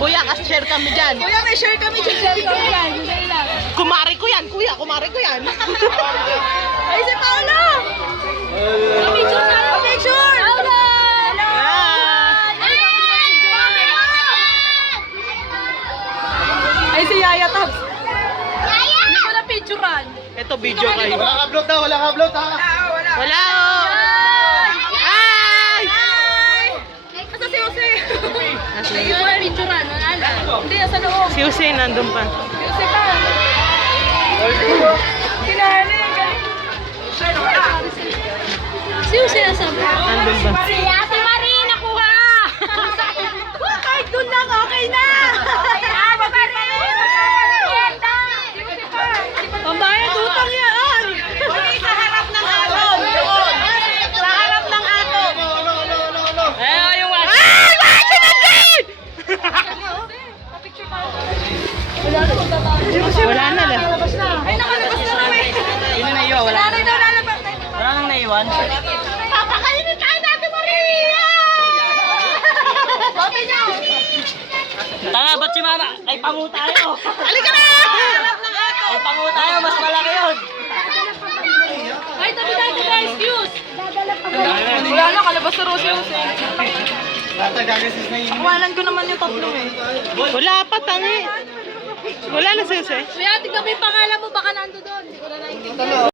Kuya, share kami dyan. Kuya, may share kami dyan. Kumari ko yan, kuya. Kumari ko yan. Ay, si Paolo! Picture na! Picture! Paolo! Ay, si Yaya Tabs. Hindi ko na picturean. Ito, video kayo. Walang upload na, walang upload ha. Wala oh. Ay! Asa si Jose? Nasa- ko na picturean. Wala lang. Hindi, nasa loob. Si Jose nandun pa. Jose ka. Si Nani. Si Jose nasa Nandun ba? Si Ate Marie, nakuha! Kahit doon lang, okay na! Ate Marie! Pambayad, utang yan! Hindi, sa harap ng atom! Doon! Sa harap ng atom! Eh, yung watch. Ay! Watch it again! Wala na lang. Ay, nakalabas na kami! Yun na naiwan, wala. Wala na lalabas na. Wala nang naiwan. Papakainin tayo Ate Marie! Sabi niyo! Tanga, ba't si mama? Ay, pangu tayo. Halika na! Ay, pangu tayo. Mas malaki yun. Ay, tabi tayo sa excuse! Wala na, kalabas na Rosy Jose. Kuwanan ko naman yung tatlong eh. Wala pa, tangi. Wala na si Jose. Kuya, tignan mo yung pangalan mo, baka nando doon. Hindi ko na naintindihan.